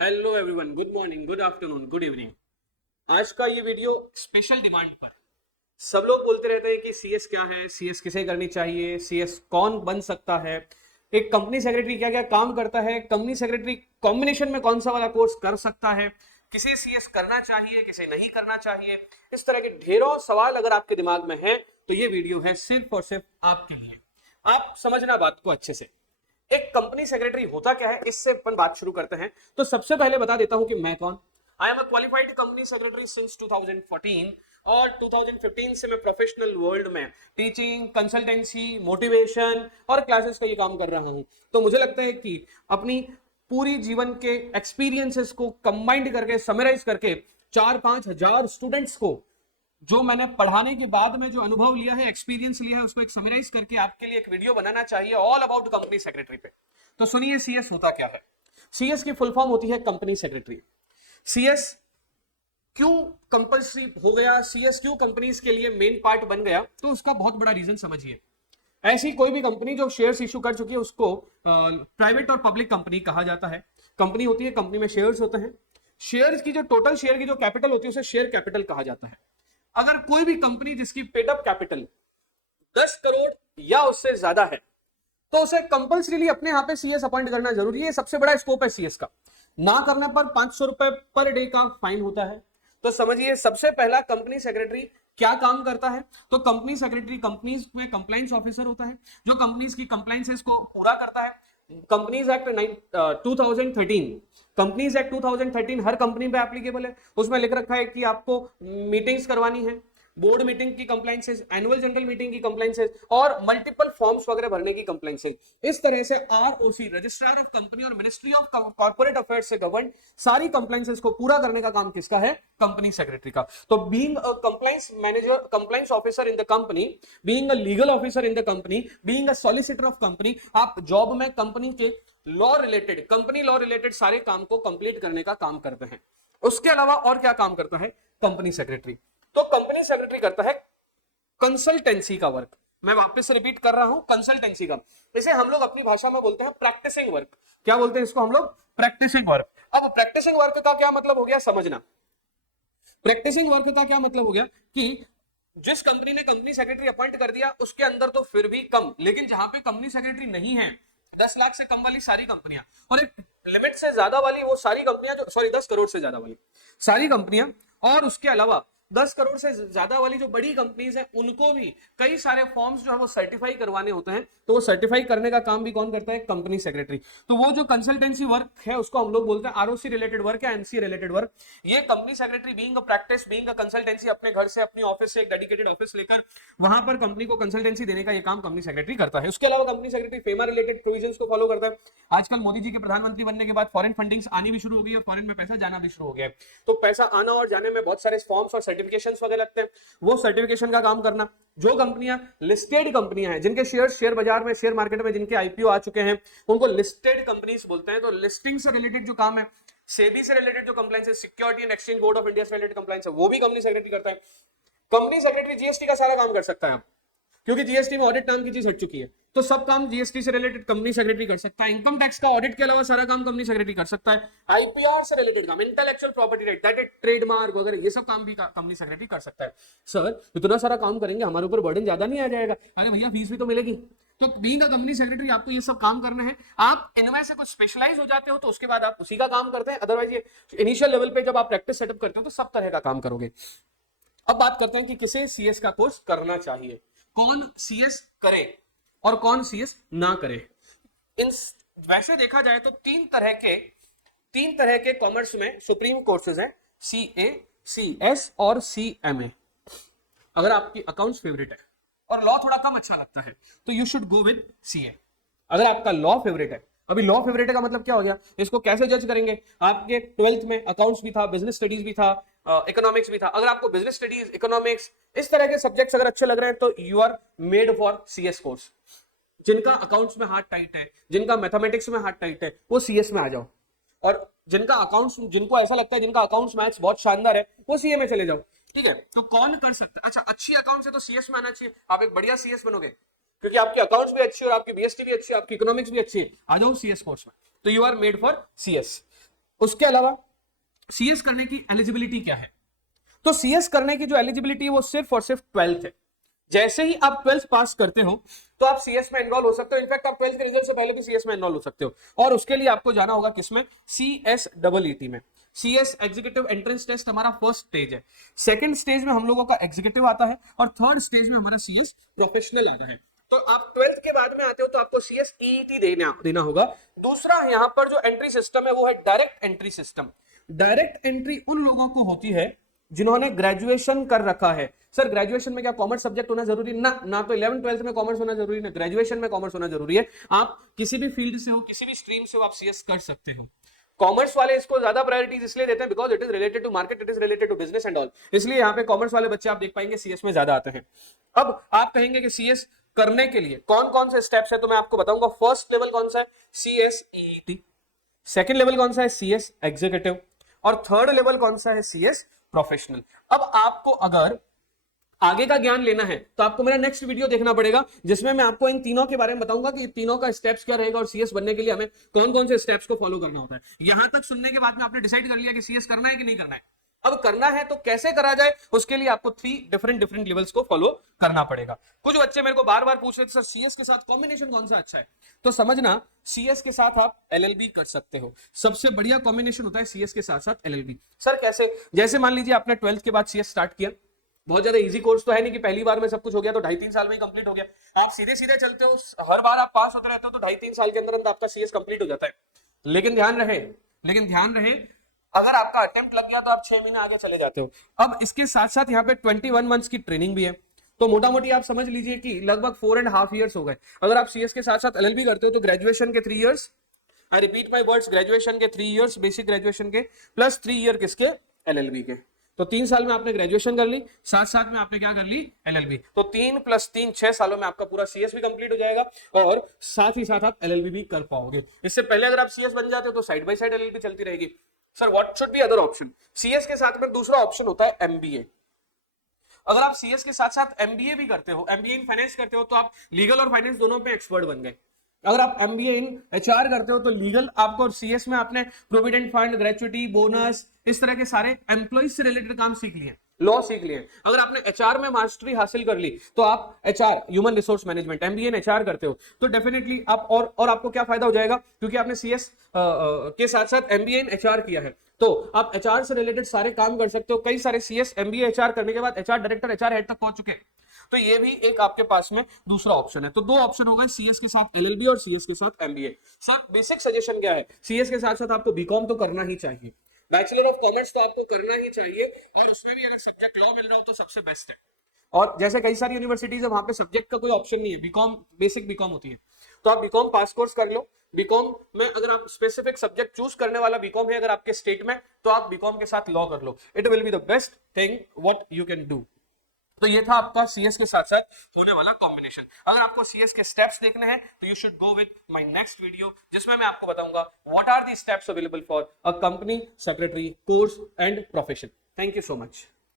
Hello everyone, good morning, good afternoon, good evening. आज का ये वीडियो स्पेशल डिमांड पर है। सब लोग बोलते रहते हैं कि सीएस क्या है, सीएस किसे करनी चाहिए, सीएस कौन बन सकता है, एक कंपनी सेक्रेटरी क्या क्या काम करता है, कंपनी सेक्रेटरी कॉम्बिनेशन में कौन सा वाला कोर्स कर सकता है, किसे सीएस करना चाहिए, किसे नहीं करना चाहिए। इस तरह के ढेरों सवाल अगर आपके दिमाग में है तो ये वीडियो है सिर्फ और सिर्फ आपके लिए। आप समझना बात को अच्छे से। एक कंपनी सेक्रेटरी होता क्या है, इससे अपन बात शुरू करते हैं। तो सबसे पहले बता देता हूं कि मैं कौन। I am a qualified company secretary since 2014 और 2015 से मैं प्रोफेशनल वर्ल्ड में टीचिंग, कंसल्टेंसी, मोटिवेशन और क्लासेस का ये काम कर रहा हूं। तो मुझे लगता है कि अपनी पूरी जीवन के एक्सपीरियंसेस को कंबाइंड करके, समराइज करके 4-5 हजार स्टूडेंट्स को जो मैंने पढ़ाने के बाद में जो अनुभव लिया है, एक्सपीरियंस लिया है, उसको एक समराइज करके आपके लिए एक वीडियो बनाना चाहिए ऑल अबाउट कंपनी सेक्रेटरी पे। तो सुनिए, सीएस होता क्या है। सीएस की फुल फॉर्म होती है कंपनी सेक्रेटरी। सीएस क्यों कंपल्सरी हो गया, सीएस क्यों कंपनीज के लिए मेन पार्ट बन गया, तो उसका बहुत बड़ा रीजन समझिए। ऐसी कोई भी कंपनी जो शेयर्स इशू कर चुकी है उसको प्राइवेट और पब्लिक कंपनी कहा जाता है। कंपनी होती है, कंपनी में शेयर्स होते हैं। शेयर्स की जो टोटल शेयर की जो कैपिटल होती है उसे शेयर कैपिटल कहा जाता है। अगर कोई भी कंपनी जिसकी पेड अप कैपिटल 10 करोड़ या उससे ज्यादा है तो उसे कंपल्सरीली अपने यहां पे सीएस अपॉइंट करना जरूरी है। सबसे बड़ा स्कोप है सीएस का। ना करने पर 500 रुपए पर डे का फाइन होता है। तो समझिए, सबसे पहला कंपनी सेक्रेटरी क्या काम करता है। तो कंपनी सेक्रेटरी कंपनीज में कंप्लाइंस ऑफिसर होता है, जो कंपनीज की कंप्लाइंसेस को पूरा करता है। कंपनीज एक्ट 2013, कंपनीज एक्ट 2013 हर कंपनी पे एप्लीकेबल है। उसमें लिख रखा है कि आपको मीटिंग्स करवानी है, बोर्ड मीटिंग की कंप्लाइंसेस, एनुअल जनरल मीटिंग की कंप्लाइंसेस और मल्टीपल फॉर्म्स वगैरह भरने की कंप्लाइंसेस। इस तरह से आरओसी, रजिस्ट्रार ऑफ कंपनी और मिनिस्ट्री ऑफ कॉर्पोरेट अफेयर्स से गवर्न सारी कंप्लाइंसेस को पूरा करने का काम किसका है? कंपनी सेक्रेटरी का। तो being a compliance manager, compliance officer in the company, being a legal officer in the company, being a solicitor of company, आप जॉब में कंपनी के law related, company law related सारे काम को कंप्लीट करने का काम करते हैं। उसके अलावा और क्या काम करता है कंपनी सेक्रेटरी? तो कंपनी सेक्रेटरी करता है कंसल्टेंसी का वर्क। मैं वापस से रिपीट कर रहा हूं, कंसल्टेंसी का। इसे हम लोग अपनी भाषा में बोलते हैं प्रैक्टिसिंग वर्क। क्या बोलते हैं इसको हम लोग? Practising work. अब प्रैक्टिसिंग वर्क का क्या मतलब हो गया, समझना। प्रैक्टिसिंग वर्क का क्या मतलब हो गया कि जिस कंपनी ने कंपनी सेक्रेटरी अपॉइंट कर दिया उसके अंदर तो फिर भी कम, लेकिन जहां पे कंपनी सेक्रेटरी नहीं है, 10 लाख से कम वाली सारी कंपनियां और एक लिमिट से ज्यादा वाली वो सारी कंपनियां, जो सॉरी 10 करोड़ से ज्यादा वाली सारी कंपनियां, और उसके अलावा 10 करोड़ से ज्यादा वाली जो बड़ी कंपनीज हैं उनको भी कई सारे फॉर्म्स जो है वो सर्टिफाई करवाने होते हैं। तो वो सर्टिफाई करने का काम भी कौन करता है? Company secretary. तो वो जो कंसल्टेंसी वर्क है उसको हम लोग बोलते हैं आरओसी रिलेटेड वर्क या एनसी रिलेटेड वर्क। ये company secretary being a practice, being a consultancy, अपने घर से, अपनी ऑफिस से एक डेडिकेटेड ऑफिस लेकर वहां पर कंपनी को कंसल्टेंसी देने का ये काम कंपनी सेक्रेटरी करता है। उसके अलावा company secretary FEMA related provisions को फॉलो करता है। आजकल मोदी जी के प्रधानमंत्री बनने के बाद फॉरेन फंडिंग्स आनी भी शुरू हो गई है, फॉरेन में पैसा जाना भी शुरू हो गया है। तो पैसा आना और जाने में बहुत सारे फॉर्म्स और सर्टिफिकेशंस वगैरह लगते हैं, वो सर्टिफिकेशन का काम करना। जो कंपनियां लिस्टेड कंपनियां हैं, जिनके शेयर बाजार में, शेयर मार्केट में जिनके आईपीओ आ चुके हैं, उनको लिस्टेड कंपनीज बोलते हैं। तो लिस्टिंग से रिलेटेड जो काम है, सेबी से रिलेटेड जो कंप्लायंस है, security and exchange board of India से रिलेटेड कंप्लायंस है, वो भी कंपनी सेक्रेटरी करता है। कंपनी सेक्रेटरी जीएसटी का सारा काम कर सकता है, क्योंकि जीएसटी में ऑडिट नाम की चीज हट चुकी है, तो सब काम जीएसटी से रिलेटेड कंपनी सेक्रेटरी कर सकता है। इनकम टैक्स का ऑडिट के अलावा सारा काम कंपनी सेक्रेटरी कर सकता है। आईपीआर से रिलेटेड काम, intellectual property right, that is trademark वगैरह, ये सब काम भी कंपनी सेक्रेटरी कर सकता है। सर इतना सारा काम करेंगे, हमारे ऊपर बर्डन ज्यादा नहीं आ जाएगा? अरे भैया, फीस भी तो मिलेगी। तो बीइंग अ कंपनी सेक्रेटरी आपको ये सब काम करना है। आप इनमें से कुछ स्पेशलाइज हो जाते हो तो उसके बाद आप उसी का काम करते हैं, अदरवाइज ये इनिशियल लेवल पे जब आप प्रैक्टिस सेटअप करते हो तो सब तरह का काम करोगे। अब बात करते हैं कि किसे सीएस का कोर्स करना चाहिए, कौन सीएस करे और कौन सीएस ना करे। इन वैसे देखा जाए तो तीन तरह के कॉमर्स में सुप्रीम कोर्सेज हैं, सीए, सीएस और सीएमए। अगर आपकी अकाउंट्स फेवरेट है और लॉ थोड़ा कम अच्छा लगता है तो you should go with CA. अगर आपका लॉ फेवरेट है, अभी लॉ फेवरेट का मतलब क्या हो गया, इसको कैसे जज करेंगे? आपके 12th में अकाउंट्स भी था, बिजनेस स्टडीज भी था, इकोनॉमिक्स भी था। अगर आपको बिजनेस स्टडीज, इकोनॉमिक्स, इस तरह के सब्जेक्ट्स अगर अच्छे लग रहे हैं तो you are made for CS course. जिनका अकाउंट्स में हाथ टाइट है, जिनका मैथमेटिक्स में हाथ टाइट है, वो सीएस में आ जाओ। और जिनका अकाउंट्स, जिनको ऐसा लगता है जिनका अकाउंट्स मैथ्स बहुत शानदार है, वो सीए में चले जाओ। ठीक है, तो कौन कर सकता है? अच्छा, अच्छी अकाउंट से तो सीएस में आना चाहिए, आप एक बढ़िया सीएस बनोगे, क्योंकि आपकी अकाउंट्स भी अच्छी और आपकी बीएसटी भी अच्छी, आपकी इकोनॉमिक्स भी अच्छी है, आ जाओ सीएस कोर्स में, तो you are made for CS. उसके अलावा सीएस करने की एलिजिबिलिटी क्या है? तो सीएस करने की जो एलिजिबिलिटी है वो सिर्फ और सिर्फ 12th है। जैसे ही आप 12th पास करते हो तो आप सीएस में एनरोल हो सकते हो। इनफैक्ट आप 12th के रिजल्ट से पहले भी सीएस में एनरोल हो सकते हो, और उसके लिए आपको जाना होगा किसमें? CSEET में। सीएस एग्जीक्यूटिव एंट्रेंस टेस्ट हमारा फर्स्ट स्टेज है। सेकंड स्टेज में हम लोगों का एग्जीक्यूटिव आता है, और थर्ड स्टेज में हमारा सीएस प्रोफेशनल आता है। तो आप 12th के बाद में आते हो तो आपको CSEET देना होगा। दूसरा यहां पर जो एंट्री सिस्टम है वो है direct entry system. Direct entry उन लोगों को होती है जिन्होंने ग्रेजुएशन कर रखा है। सर ग्रेजुएशन में क्या कॉमर्स सब्जेक्ट होना जरूरी? ना तो 11th 12th में कॉमर्स होना जरूरी, ना ग्रेजुएशन में कॉमर्स होना जरूरी है। आप किसी भी फील्ड से हो, किसी भी स्ट्रीम से हो, आप सीएस कर सकते हो। कॉमर्स वाले इसको ज्यादा प्रायोरिटीज इसलिए देते हैं because it is related to market, it is related to business and all, इसलिए यहाँ पे कॉमर्स वाले बच्चे आप देख पाएंगे सीएस में ज्यादा आते हैं। अब आप कहेंगे कि सीएस करने के लिए कौन कौन से स्टेप्स है, तो मैं आपको बताऊंगा। फर्स्ट लेवल कौन सा है? CSEET। सेकेंड लेवल कौन सा है? CS executive. और थर्ड लेवल कौन सा है? CS professional. अब आपको अगर आगे का ज्ञान लेना है तो आपको मेरा नेक्स्ट वीडियो देखना पड़ेगा, जिसमें मैं आपको इन तीनों के बारे में बताऊंगा कि तीनों का स्टेप्स क्या रहेगा और सीएस बनने के लिए हमें कौन कौन से स्टेप्स को फॉलो करना होता है। यहां तक सुनने के बाद में आपने डिसाइड कर लिया कि सीएस करना है कि नहीं करना है। अब करना है तो कैसे करा जाए, उसके लिए आपको 3 डिफरेंट लेवल्स को फॉलो करना पड़ेगा। कुछ बच्चे मेरे को बार बार पूछ रहे थे सर सीएस के साथ कॉम्बिनेशन कौन सा अच्छा है, तो समझना सीएस के साथ आप LLB कर सकते हो। सबसे बढ़िया कॉम्बिनेशन होता है सीएस के साथ साथ LLB। सर कैसे? जैसे मान लीजिए आपने 12th के बाद सीएस स्टार्ट किया, बहुत ज्यादा इजी कोर्स तो है नहीं कि पहली बार में सब कुछ हो गया, तो 2.5-3 साल में ही कंप्लीट हो गया। आप सीधे सीधे चलते हो, हर बार आप पास होते रहते हो, तो 2.5-3 साल के अंदर अंदर आपका सीएस कंप्लीट हो जाता है। लेकिन ध्यान रहे अगर आपका अटेम्प्ट लग गया तो आप 6 महीने आगे चले जाते हो। अब इसके साथ साथ यहाँ पे 21 मंथ्स की ट्रेनिंग भी है, तो मोटा मोटी आप समझ लीजिए कि लगभग 4.5 ईयर्स हो गए। अगर आप सीएस के साथ साथ LLB करते हो तो ग्रेजुएशन के 3 years, I repeat my words, graduation के 3 ईयर्स बेसिक ग्रेजुएशन के, प्लस 3 ईयर किसके? LLB के। तो 3 साल में आपने ग्रेजुएशन कर ली, साथ साथ में आपने क्या कर ली? LLB। तो 3 + 3 6 सालों में आपका पूरा सीएस भी कंप्लीट हो जाएगा, और साथ ही साथ आप LLB भी कर पाओगे। इससे पहले अगर आप सीएस बन जाते हो तो साइड बाय साइड LLB चलती रहेगी। Sir what should be other option? CS के साथ में दूसरा ऑप्शन होता है MBA। अगर आप सीएस के साथ साथ MBA भी करते हो, MBA इन फाइनेंस करते हो, तो आप लीगल और फाइनेंस दोनों पे एक्सपर्ट बन गए। अगर आप MBA इन HR करते हो तो लीगल आपको, और सीएस में आपने प्रोविडेंट फंड, ग्रेचुइटी, बोनस, इस तरह के सारे एम्प्लॉइज से रिलेटेड काम सीख लिए, लॉ सीख लिए। अगर आपने HR में मास्टरी हासिल कर ली तो आप HR human resource management MBA इन HR करते हो तो डेफिनेटली आप, और आपको क्या फायदा हो जाएगा, क्योंकि आपने सीएस के साथ साथ MBA इन HR किया है, तो आप HR से रिलेटेड सारे काम कर सकते हो। कई सारे CS MBA HR करने के बाद HR डायरेक्टर, HR हेड तक पहुंच चुके हैं। तो ये भी एक आपके पास में दूसरा ऑप्शन है। तो 2 ऑप्शन हो गए, सीएस के साथ LLB और सीएस के साथ MBA। सर बेसिक सजेशन क्या है? सीएस के साथ साथ आपको बीकॉम तो करना ही चाहिए, बैचलर ऑफ कॉमर्स तो आपको करना ही चाहिए, और उसमें भी अगर सब्जेक्ट लॉ मिल रहा हो तो सबसे बेस्ट है। और जैसे कई सारी यूनिवर्सिटीज है वहां पे सब्जेक्ट का कोई ऑप्शन नहीं है, बीकॉम, बेसिक बीकॉम होती है, तो आप बीकॉम पास कोर्स कर लो। बीकॉम में अगर आप स्पेसिफिक सब्जेक्ट चूज करने वाला बीकॉम है अगर आपके स्टेट में, तो आप बीकॉम के साथ लॉ कर लो। It will be the best thing what you can do. तो ये था आपका सीएस के साथ साथ होने वाला कॉम्बिनेशन। अगर आपको सीएस के स्टेप्स देखने हैं तो you should go with my next video, जिसमें मैं आपको बताऊंगा what are the steps available for a company secretary course and profession. Thank you so much.